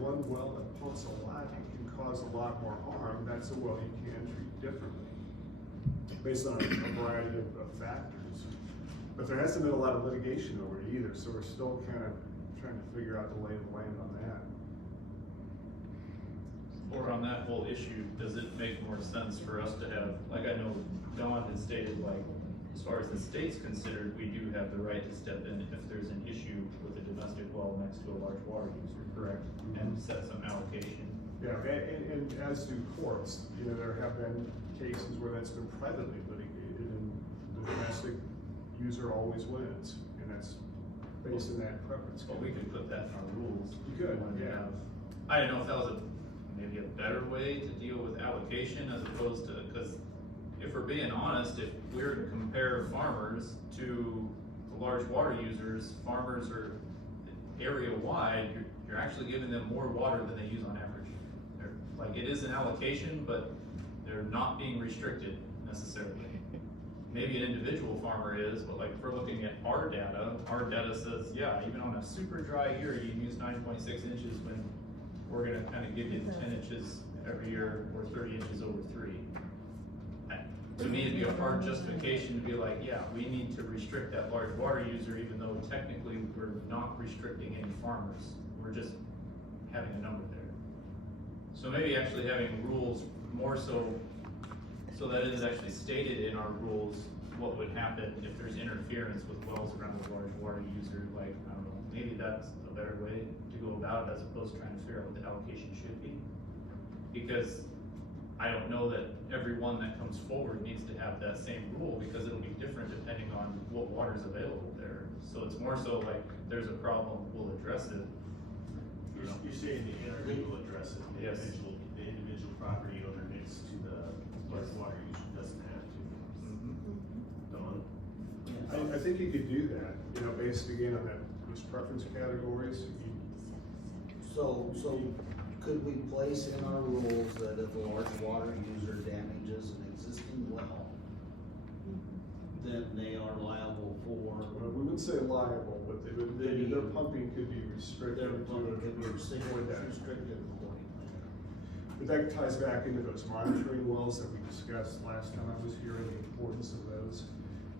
one well that pumps a lot, it can cause a lot more harm, that's a well you can treat differently, based on a variety of factors. But there hasn't been a lot of litigation over it either, so we're still kind of trying to figure out the lay of the land on that. Or on that whole issue, does it make more sense for us to have, like I know Don had stated, like, as far as the state's considered, we do have the right to step in if there's an issue with a domestic well next to a large water user, correct? And set some allocation. Yeah, and as do courts, you know, there have been cases where that's been privately litigated, and the domestic user always wins, and that's based on that preference. But we could put that in our rules. You could, We wanted to yeah. have- I don't know if that was maybe a better way to deal with allocation as opposed to, because if we're being honest, if we're to compare farmers to the large water users, farmers are area-wide, you're actually giving them more water than they use on average. Like, it is an allocation, but they're not being restricted necessarily. Maybe an individual farmer is, but like, if we're looking at our data says, yeah, even on a super dry year, you use 9.6 inches when we're gonna kind of give you 10 inches every year or 30 inches over 3. To me, it'd be a hard justification to be like, yeah, we need to restrict that large water user, even though technically we're not restricting any farmers. We're just having a number there. So maybe actually having rules more so that it is actually stated in our rules what would happen if there's interference with wells around the large water user. Like, I don't know, maybe that's a better way to go about it as opposed to trying to figure out what the allocation should be. Because I don't know that everyone that comes forward needs to have that same rule, because it'll be different depending on what water's available there. So it's more so like, there's a problem, we'll address it. You're saying the NRD will address it, Yes. the individual property owner next to the large water user doesn't have to. Don? I think you could do that, you know, based again on that, those preference categories. So could we place in our rules that if a large water user damages an existing well, then they are liable for? Well, we wouldn't say liable, but they would, their pumping could be restricted. Their pumping could be avoid that. restricted accordingly. But that ties back into those monitoring wells that we discussed last time I was here, and the importance of those,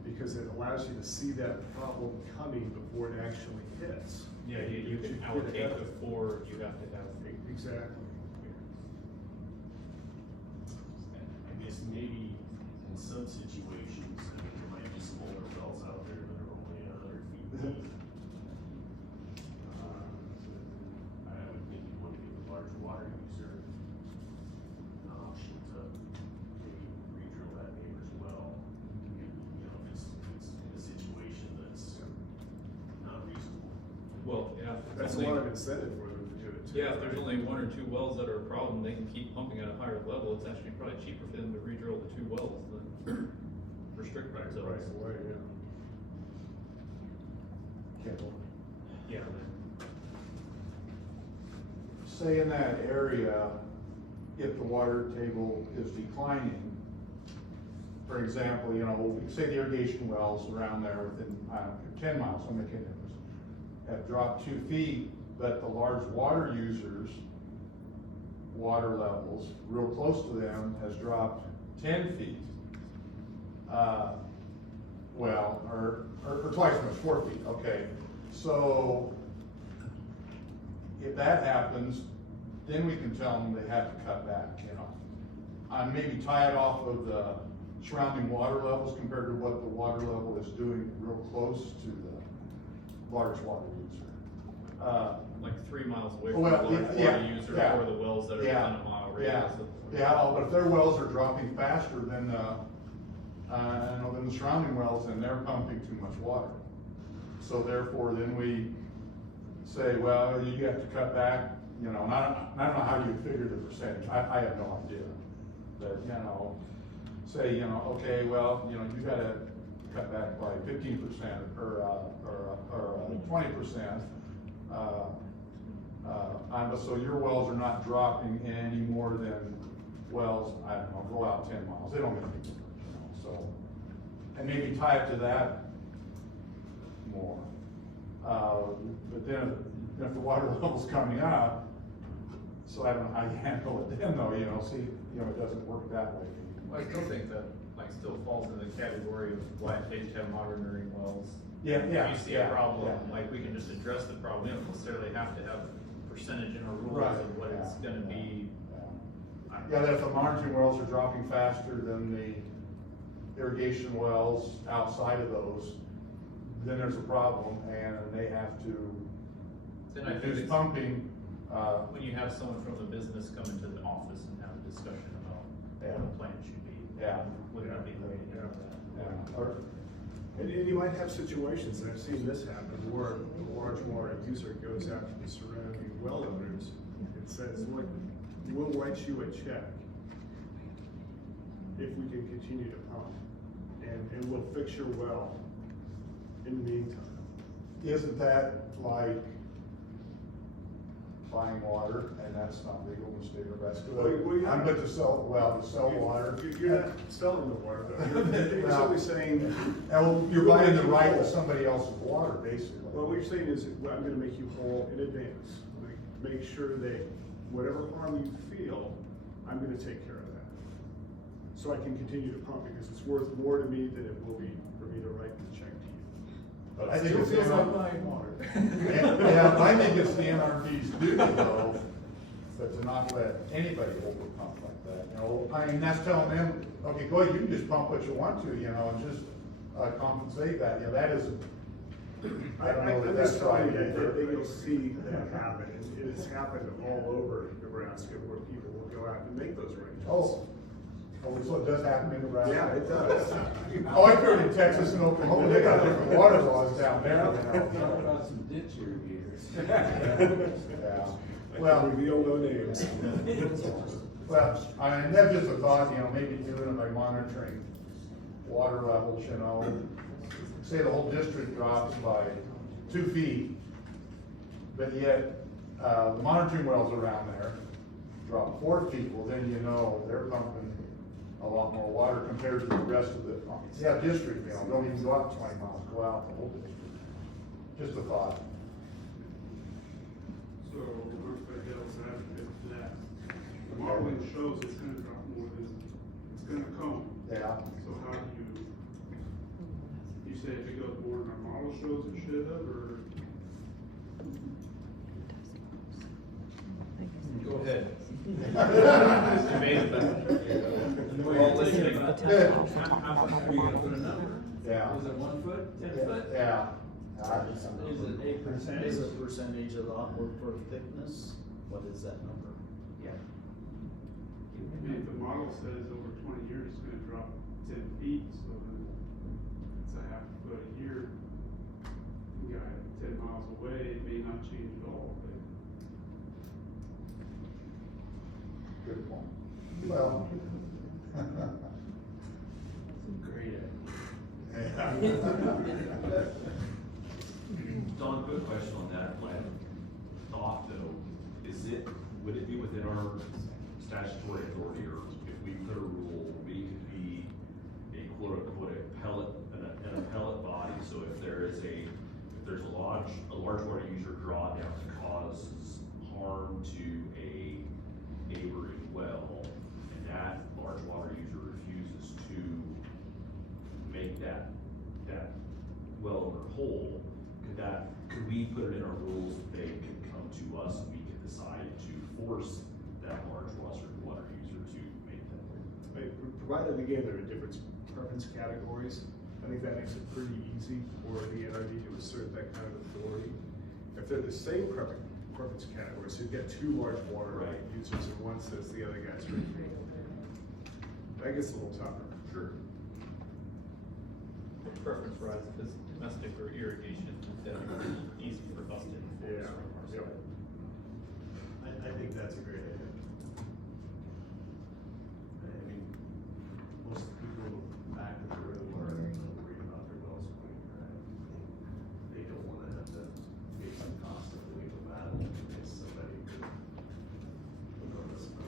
because it allows you to see that problem coming before it actually hits. Yeah, you can allocate before you have to have. Exactly. I guess maybe in some situations, I mean, there might be some older wells out there that are only 100 feet deep. I would think you'd want to give a large water user an option to maybe re-drill that neighbor's well. You know, if it's in a situation that's not reasonable. Well, yeah. That's a lot of incentive for them to do it too. Yeah, if there's only 1 or 2 wells that are a problem, they can keep pumping at a higher level, it's actually probably cheaper for them to re-drill the 2 wells than restrict themselves. Right away, yeah. Yeah. Say in that area, if the water table is declining, for example, you know, say the irrigation wells around there within, 10 miles, I'm making it, have dropped 2 feet, but the large water users' water levels, real close to them, has dropped 10 feet. Well, or twice as much, 4 feet, okay. So, if that happens, then we can tell them they have to cut back, you know. Maybe tie it off of the surrounding water levels compared to what the water level is doing real close to the large water user. Like 3 miles away from Well, the large yeah, water user yeah, or the wells that are yeah, within a mile radius. Yeah, but if their wells are dropping faster than than the surrounding wells, then they're pumping too much water. So therefore, then we say, well, you have to cut back, you know, and I don't know how you figure the percentage, I have no idea. But, you know, say, you know, okay, well, you know, you gotta cut back by 15% or 20%. So your wells are not dropping any more than wells, I don't know, go out 10 miles, they don't make any difference, you know, so. And maybe tie it to that more. But then if the water level's coming up, so I don't know how you handle it then though, you know, see, you know, it doesn't work that way. Well, I still think that like still falls in the category of why it takes to have monitoring wells. Yeah, yeah, If you see yeah, a problem, yeah. like, we can just address the problem, we don't necessarily have to have a percentage in our rules Right, of what it's yeah, gonna yeah, be. Yeah, that if the monitoring wells are dropping faster than the irrigation wells outside of those, then there's a problem, and they have to Then I think reduce it's, pumping, when you have someone from the business come into the office and have a discussion about what a plan should be. Yeah. Would not be the way to do that. yeah, or, And you might have situations, and I've seen this happen, where a large water user goes after the surrounding well owners and says, look, we'll write you a check if we can continue to pump, and we'll fix your well in the meantime. isn't that like buying water, and that's not legal in the state of Nebraska? Well, yeah. I'm but to sell water. You're not selling the water, though. You're simply saying. And you're buying the right to somebody else's water, basically. Well, what you're saying is, well, I'm gonna make you whole in advance. Make sure that whatever harm you feel, I'm gonna take care of that. So I can continue to pump, because it's worth more to me than it will be for me to write the check to you. But I think it's Still feels like the buying water. yeah, I think it's the NRD's duty though, but to not let anybody over pump like that, you know, I mean, that's telling them, okay, go ahead, you can just pump what you want to, you know, and just compensate that, you know, that isn't, I don't know that I'm that's just right telling you either. that you'll see that happen, and it has happened all over Nebraska, where people will go out and make those arrangements. Oh, so it does happen in Nebraska? Yeah, it does. Oh, I heard in Texas and Oklahoma, they got different water laws down there, you know. Talk about some ditch irrigators. Yeah, well. Reveal no names. Well, I mean, that's just a thought, you know, maybe doing it by monitoring water levels, you know. Say the whole district drops by 2 feet, but yet, the monitoring wells around there drop 4 feet, well, then you know they're pumping a lot more water compared to the rest of the, district, you know, don't even go out 20 miles, go out the whole district. Just a thought. So, we're for devil's advocate to that. The modeling shows it's gonna drop more than it's gonna come. Yeah. So how do you say if it goes more than our model shows it should have, or? Go ahead. Mr. Mason. We're all listening. Are you gonna put a number? Yeah. Is it 1 foot, 10 foot? Yeah. Is it a percentage? Is a percentage of the aquifer thickness? What is that number? Yeah. I mean, if the model says over 20 years it's gonna drop 10 feet, so then it's a half a foot a year. You got 10 miles away, it may not change at all, but. Good point. Well. Great Don, quick question on that, my thought though, would it be within our statutory authority, or if we put a rule, we could be a quote unquote an appellate body, so if there's a large water user drawdown that causes harm to a neighboring well, and that large water user refuses to make that well owner whole, could we put it in our rules that they could come to us and we could decide to force that large water user to make that? Right, provided again, there are different preference categories, I think that makes it pretty easy for the NRD to assert that kind of authority. If they're the same preference category, so you've got 2 large water users and one says the other guy's drinking, that gets a little tougher. Sure. Preference rise if it's domestic or irrigation, that'd be easy for us to enforce from our side. I think that's a great idea. I mean, most people back in the room are worried about their wells going dry. They don't wanna have to face some constant legal battle against somebody who regardless of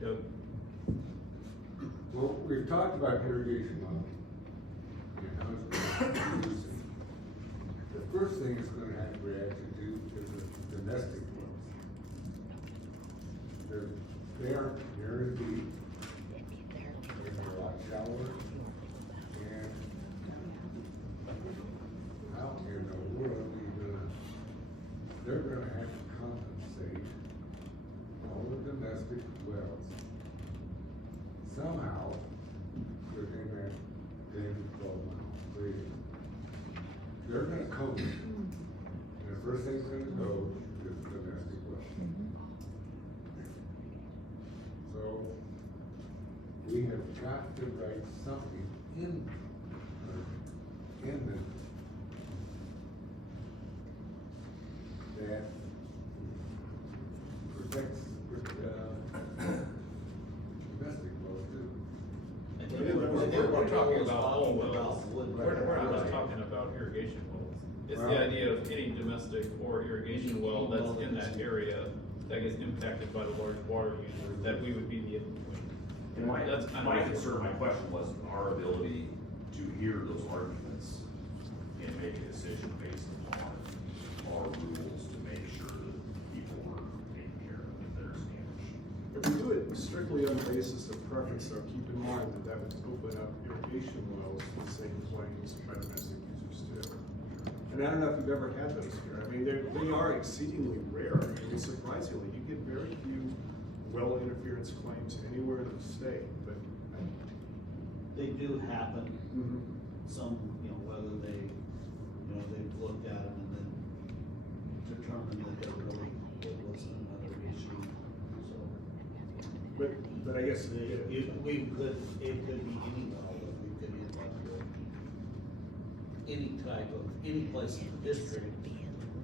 Doug? Well, we've talked about irrigation on and how it's going to reduce it. The first thing it's going to have to react to is the domestic wells. They aren't guaranteed, and they're a lot shower. And how in the world are you gonna, they're gonna have to compensate all the domestic wells. Somehow, within that 10, 12 mile radius. They're gonna code it. And the first thing's gonna go is domestic well. So, we have got to write something in this that protects, domestic wells too. We're talking about all wells. We're not just talking about irrigation wells. It's the idea of any domestic or irrigation well that's in that area that gets impacted by the large water user, that we would be the in-between. And That's kind of my what- concern, my question was our ability to hear those arguments and make a decision based upon our rules to make sure that people were taken care of if there's damage. If we do it strictly on the basis of preference, though, keep in mind that that would open up irrigation wells to the same claims by domestic users too. And I don't know if you've ever had those here. I mean, they are exceedingly rare. I mean, surprisingly, you get very few well interference claims anywhere in the state, but. They do happen. Some, you know, whether they, you know, they've looked at them and then determined that it was another issue, so. But I guess. It could be any well, that we could end up with any type of, any place in the district.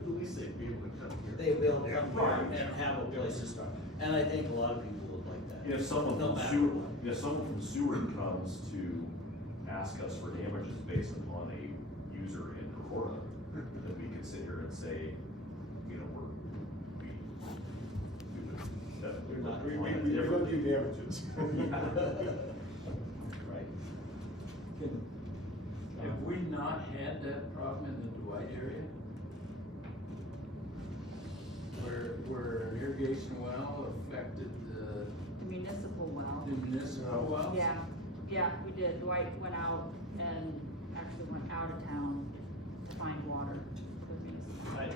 At least they'd be able to come here. They will come here Right. and have a place to start, and I think a lot of people would like that. If someone No from matter sewer, what. if someone from sewer comes to ask us for damages based upon a user in Aurora, then we could sit here and say, you know, we would definitely. We will do damages. Right. Have we not had that problem in the Dwight area? Where an irrigation well affected the Municipal well. municipal wells? Yeah, we did. Dwight went out and actually went out of town to find water for municipal.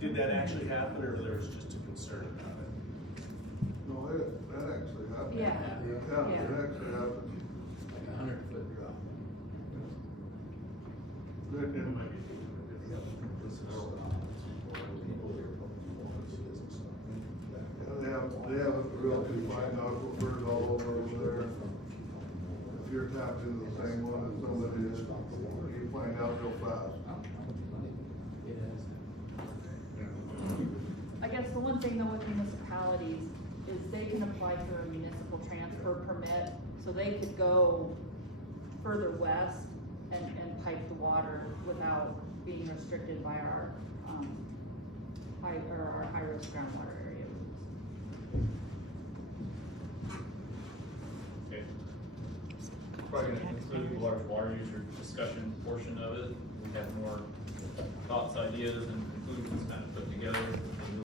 Did that actually happen, or there was just a concern about it? No, that actually happened. Yeah. Yeah, it actually happened. Like 100-foot drop. Good, It and might be thinking of it differently. they have real confined aquifers all over there. If you're tapped into the same one as somebody is, you find out real fast. I guess the one thing though with municipalities is they can apply for a municipal transfer permit, so they could go further west and pipe the water without being restricted by our, our high-risk groundwater area rules. Okay. Probably gonna conclude the large water user discussion portion of it. We have more thoughts, ideas, and conclusions kind of put together.